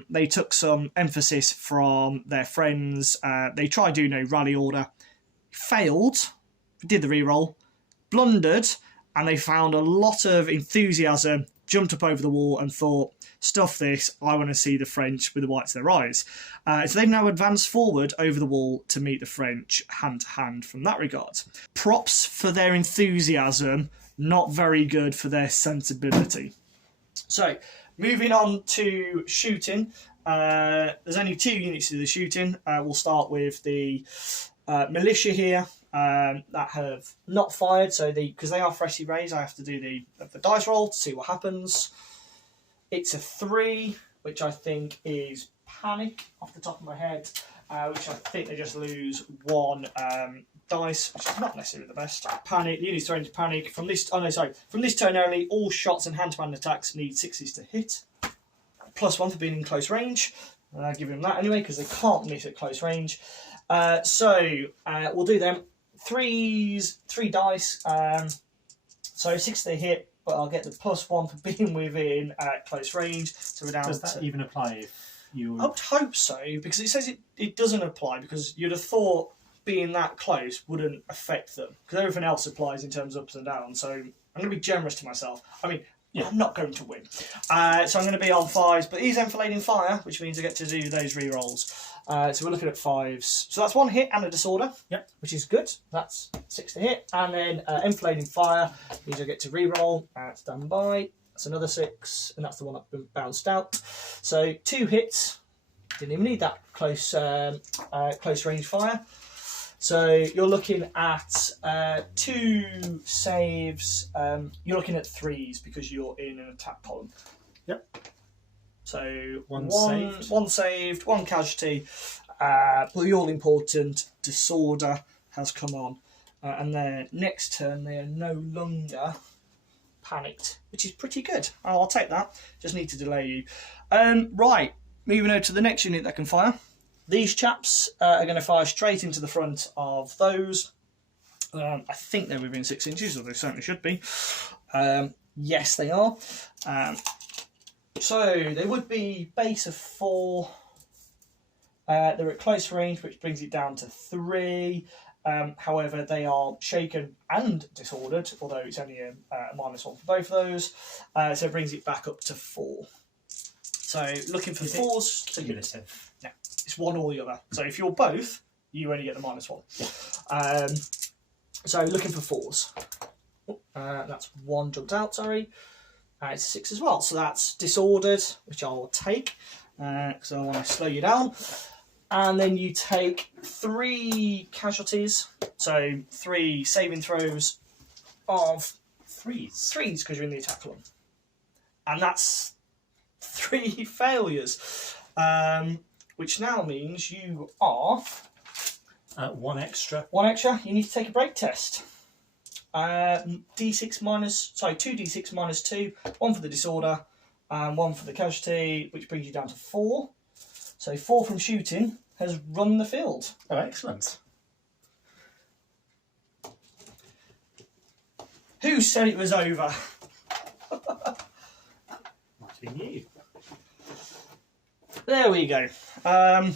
They took some emphasis from their friends. They tried doing a rally order, failed, did the reroll, blundered, and they found a lot of enthusiasm, jumped up over the wall and thought, stuff this, I want to see the French with the whites of their eyes. So they've now advanced forward over the wall to meet the French hand to hand from that regard. Props for their enthusiasm, not very good for their sensibility. So, moving on to shooting. There's only 2 units to the shooting. We'll start with the militia here. That have not fired, so because they are freshly raised, I have to do the dice roll to see what happens. It's a 3, which I think is panic off the top of my head, which I think they just lose 1 dice, which is not necessarily the best. Panic, the unit's thrown into panic. From this turn only, all shots and hand-to-hand attacks need 6s to hit. +1 for being in close range. Give them that anyway, because they can't miss at close range. We'll do them. 3 dice, so 6 they hit, but I'll get the +1 for being within close range. So we're down. Does that even apply if you? I would hope so, because it says it doesn't apply, because you'd have thought being that close wouldn't affect them, because everything else applies in terms of ups and downs. So I'm going to be generous to myself. I mean, yeah. I'm not going to win. So I'm going to be on 5s, but he's enfilading fire, which means I get to do those re-rolls. So we're looking at 5s. So that's 1 hit and a disorder, yep, which is good. That's 6 to hit. And then enfilading fire means I get to re-roll. Stand by. That's another 6, and that's the one that bounced out. So 2 hits. Didn't even need that close range fire. So you're looking at 2 saves. You're looking at 3s because you're in an attack column. Yep. So one saved, 1 casualty. But the all-important disorder has come on. And their next turn, they are no longer panicked, which is pretty good. I'll take that. Just need to delay you. Right, moving over to the next unit that can fire. These chaps are going to fire straight into the front of those. I think they're within 6 inches, or they certainly should be. Yes, they are. So they would be base of 4. They're at close range, which brings it down to 3. However, they are shaken and disordered, although it's only a -1 for both of those. So it brings it back up to 4. So looking for 4s. Cumulative. Yeah, it's 1 or the other. So if you're both, you only get the -1. Yeah. So looking for 4s. That's 1 jumped out, sorry. It's a 6 as well. So that's disordered, which I'll take, because I want to slow you down. and then you take 3 casualties, so 3 saving throws of threes because you're in the attack column, and that's 3 failures, which now means you are 1 extra. 1 extra. You need to take a break test. 2 d6 minus 2, 1 for the disorder, and 1 for the casualty, which brings you down to 4. So 4 from shooting has run the field. Oh, excellent. Who said it was over? Might have been you. There we go. And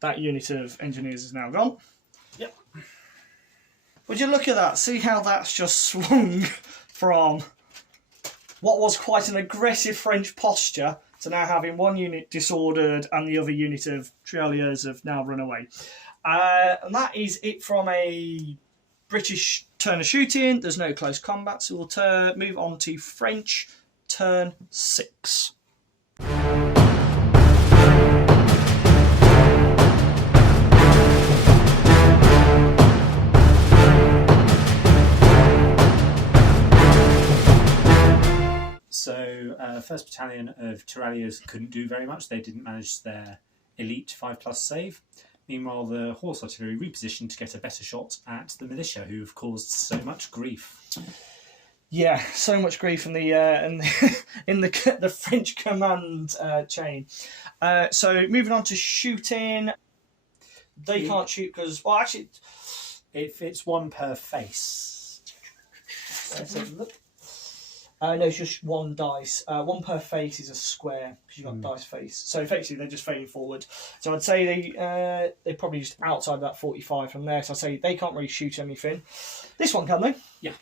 that unit of engineers is now gone. Yep. Would you look at that? See how that's just swung from what was quite an aggressive French posture to now having one unit disordered and the other unit of tirailleurs have now run away. And that is it from a British turn of shooting. There's no close combat, so we'll move on to French turn 6. So, 1st Battalion of Tirailleurs couldn't do very much. They didn't manage their elite 5+ save. Meanwhile, the horse artillery repositioned to get a better shot at the militia, who've caused so much grief. Yeah, so much grief in the French command chain. So moving on to shooting, they can't shoot because actually, if it's 1 per face. Let's have a look. No, it's just 1 dice. 1 per face is a square because you've got dice face. So effectively, they're just fading forward. So I'd say they're probably just outside that 45 from there. So I'd say they can't really shoot anything. This one can, though. Yeah.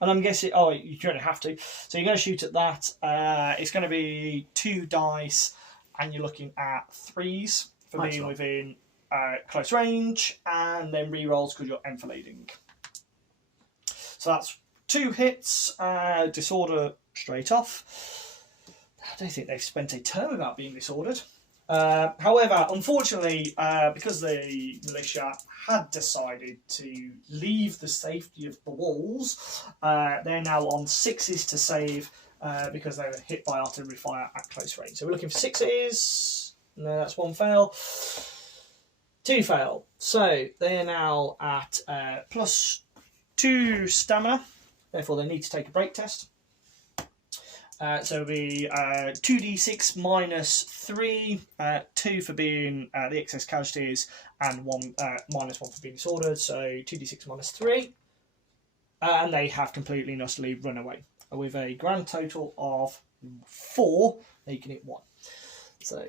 And I'm guessing, you don't have to. So you're going to shoot at that. It's going to be 2 dice, and you're looking at 3s for being within close range, and then re-rolls because you're enfilading. So that's 2 hits, disorder straight off. I don't think they've spent a turn without being disordered. However, unfortunately, because the militia had decided to leave the safety of the walls, they're now on 6s to save because they were hit by artillery fire at close range. So we're looking for 6s. No, that's 1 fail. 2 fail. So they're now at +2 stamina. Therefore, they need to take a break test. So it'll be 2d6 minus 3, 2 for being the excess casualties, and 1 minus 1 for being disordered. So 2d6 minus 3. And they have completely and utterly run away with a grand total of 4, making it 1. So,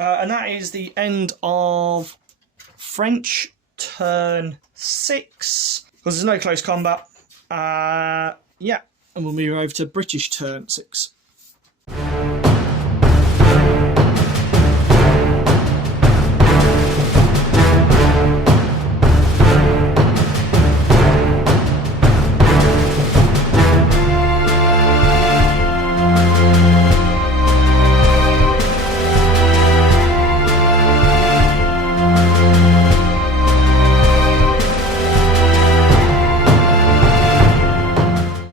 and that is the end of French turn 6. Because there's no close combat. Yeah, and we'll move over to British turn 6.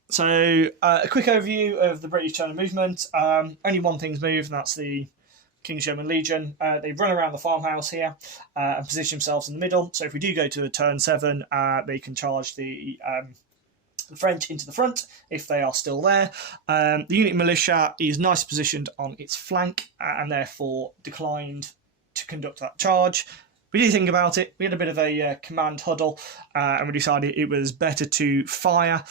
So, a quick overview of the British turn of movement. Only one thing's moved, and that's the King's German Legion. They run around the farmhouse here and position themselves in the middle. So if we do go to a turn 7, they can charge the French into the front if they are still there. The unit militia is nicely positioned on its flank and therefore declined to conduct that charge. We did think about it. We had a bit of a command huddle and we decided it was better to fire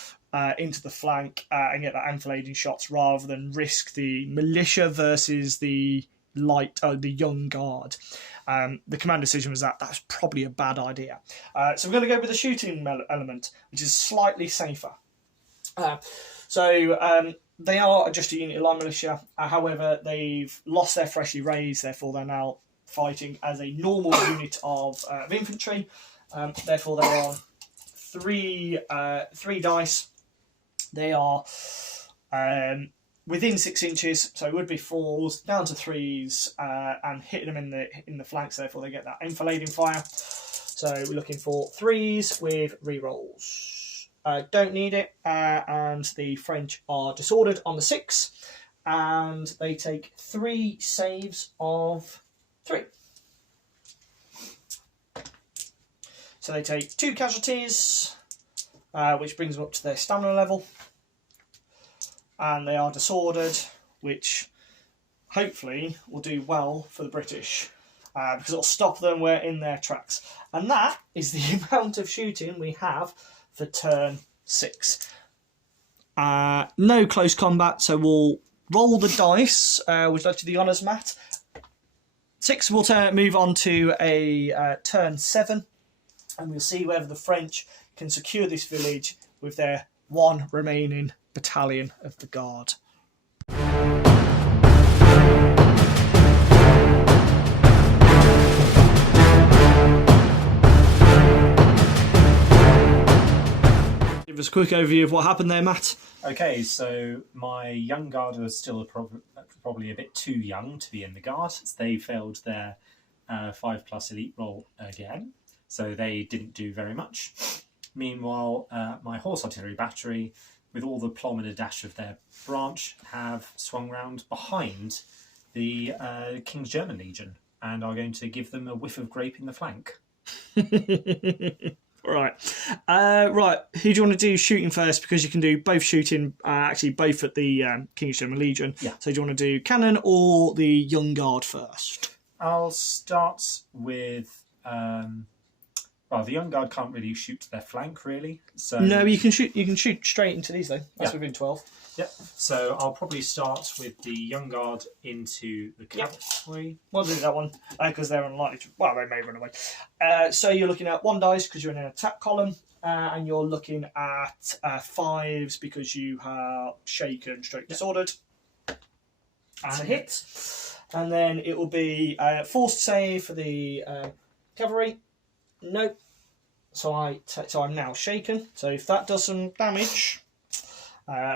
into the flank and get that enfilading shots rather than risk the militia versus the young guard. The command decision was that was probably a bad idea. So we're going to go with the shooting element, which is slightly safer. They are just a unit of line militia. However, they've lost their freshly raised, therefore they're now fighting as a normal unit of infantry. Therefore, they're on 3 dice. They are within 6 inches, so it would be 4s down to 3s, and hitting them in the flanks. Therefore, they get that enfilading fire. So we're looking for 3s with rerolls. Don't need it, and the French are disordered on the 6, and they take 3 saves of 3. So they take 2 casualties, which brings them up to their stamina level. And they are disordered, which hopefully will do well for the British, because it'll stop them in their tracks. And that is the amount of shooting we have for turn 6. No close combat, so we'll roll the dice. Would you like to do the honours, Matt? 6 will move on to a turn 7. And we'll see whether the French can secure this village with their 1 remaining battalion of the Guard. Give us a quick overview of what happened there, Matt. Okay, so my young Guard was still probably a bit too young to be in the Guard. They failed their 5+ elite roll again. So they didn't do very much. Meanwhile, my horse artillery battery, with all the plomb and a dash of their branch, have swung round behind the King's German Legion and are going to give them a whiff of grape in the flank. Right. Right. Who do you want to do shooting first? Because you can do both shooting, actually both at the King's German Legion. Yeah. So do you want to do cannon or the Young Guard first? I'll start with... well, the Young Guard can't really shoot to their flank, really. So no, you can shoot. You can shoot straight into these though. That's Yeah. within 12. Yep. So I'll probably start with the Young Guard into the cavalry. We'll do that one because they're unlikely to. Well, they may run away. So you're looking at 1 dice because you're in an attack column, and you're looking at 5s because you are shaken, stroke disordered. That's a hit. And then it will be forced save for the cavalry. Nope. So I'm now shaken. So if that does some damage,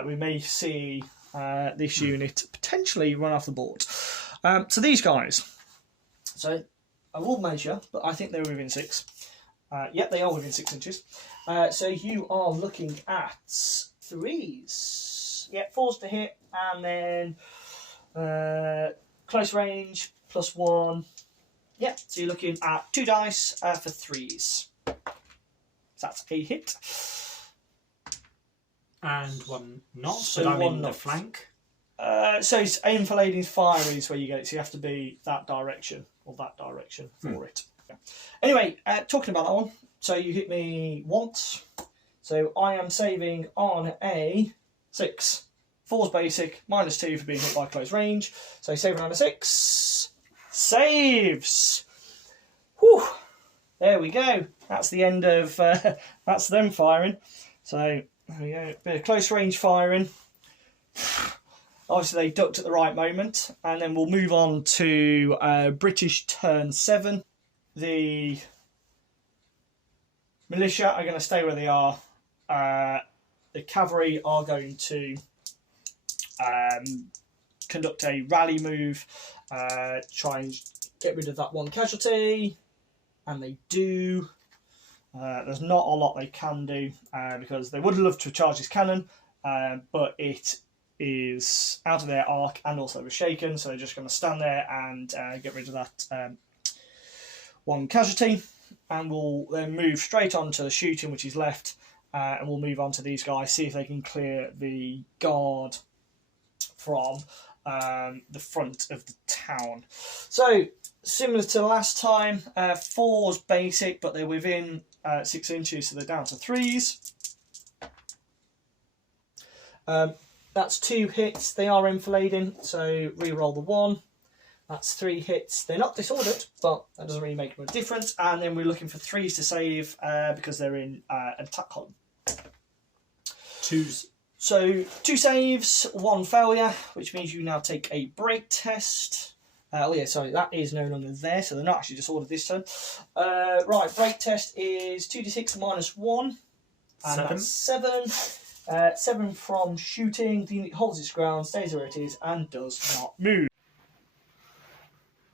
we may see this unit potentially run off the board. So these guys. So I will measure, but I think they're within 6. Yep, they are within 6 inches. So you are looking at 3s. Yep, 4s to hit, and then close range +1. Yeah, so you're looking at 2 dice for 3s. So that's a hit. And 1 not, So but I'm 1 in not. the flank. So it's enfilading fire is where you get it, so you have to be that direction or that direction for it. Yeah. Anyway, talking about that one, so you hit me once. So I am saving on a 6. 4's basic, -2 for being hit by close range. So saving on a 6. Saves! Whew! There we go. That's the end of... that's them firing. So, there we go. Bit of close range firing. Obviously, they ducked at the right moment. And then we'll move on to British turn 7. The militia are going to stay where they are. The cavalry are going to conduct a rally move, try and get rid of that 1 casualty, and they do. There's not a lot they can do because they would love to charge this cannon, but it is out of their arc and also was shaken, so they're just going to stand there and get rid of that 1 casualty, and we'll then move straight on to the shooting, which is left, and we'll move on to these guys, see if they can clear the guard from the front of the town. So, similar to last time, 4's basic, but they're within 6 inches, so they're down to 3s. That's 2 hits. They are enfilading, so re-roll the 1. That's 3 hits. They're not disordered, but that doesn't really make them a difference. And then we're looking for 3s to save because they're in an attack column. 2s. So 2 saves, 1 failure, which means you now take a break test. Oh yeah, sorry, that is no longer there, so they're not actually disordered this turn. Right, break test is 2d6 -1, and 7. that's 7. 7 from shooting. The unit holds its ground, stays where it is, and does not move.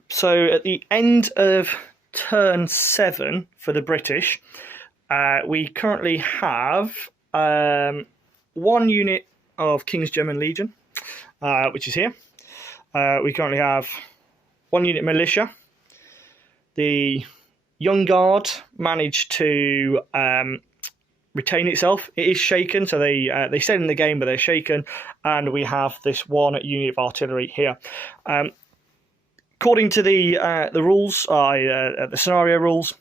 So at the end of turn 7 for the British, we currently have 1 unit of King's German Legion, which is here. We currently have 1 unit militia. The Young Guard managed to retain itself. It is shaken, so they stayed in the game, but they're shaken. And we have this 1 unit of artillery here. According to the rules, the scenario rules,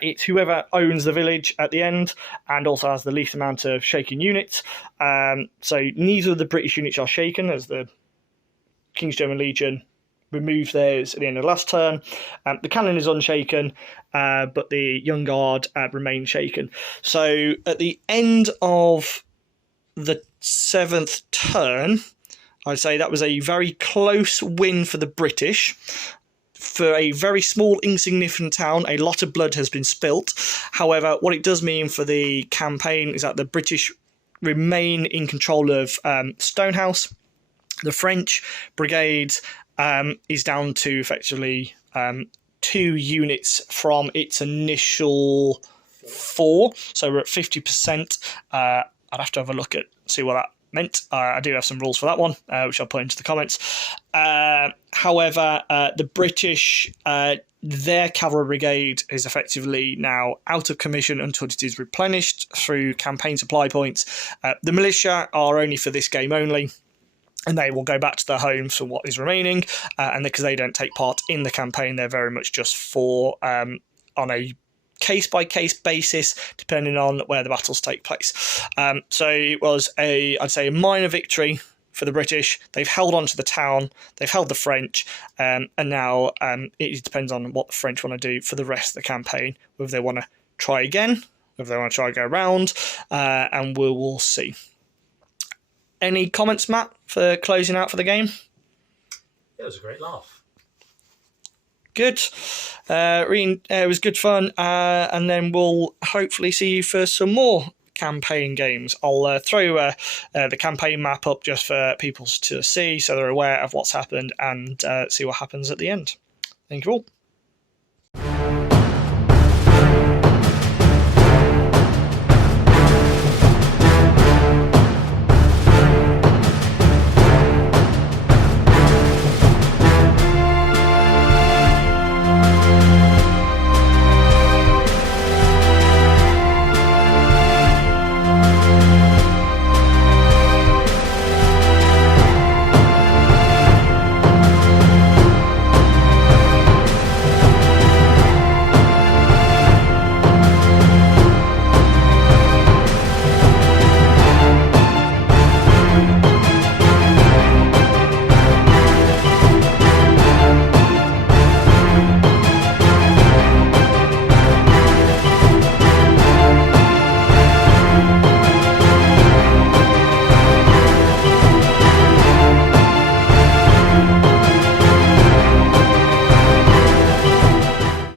it's whoever owns the village at the end and also has the least amount of shaken units. So neither of the British units are shaken, as the King's German Legion removed theirs at the end of the last turn. The cannon is unshaken, but the Young Guard remains shaken. So at the end of the 7th turn, I'd say that was a very close win for the British. For a very small, insignificant town, a lot of blood has been spilt. However, what it does mean for the campaign is that the British remain in control of Stonehouse. The French Brigade is down to effectively 2 units from its initial 4. So we're at 50%. I'd have to have a look at see what that meant. I do have some rules for that one, which I'll put into the comments. However, the British, their cavalry brigade is effectively now out of commission until it is replenished through campaign supply points. The militia are only for this game only, and they will go back to their homes for what is remaining. And because they don't take part in the campaign, they're very much just for on a case-by-case basis, depending on where the battles take place. So it was I'd say a minor victory for the British. They've held on to the town, they've held the French, and now it depends on what the French want to do for the rest of the campaign, whether they want to try again, whether they want to try and go around, and we'll see. Any comments, Matt, for closing out for the game? It was a great laugh. Good. It was good fun, and then we'll hopefully see you for some more campaign games. I'll throw the campaign map up just for people to see, so they're aware of what's happened, and see what happens at the end. Thank you all.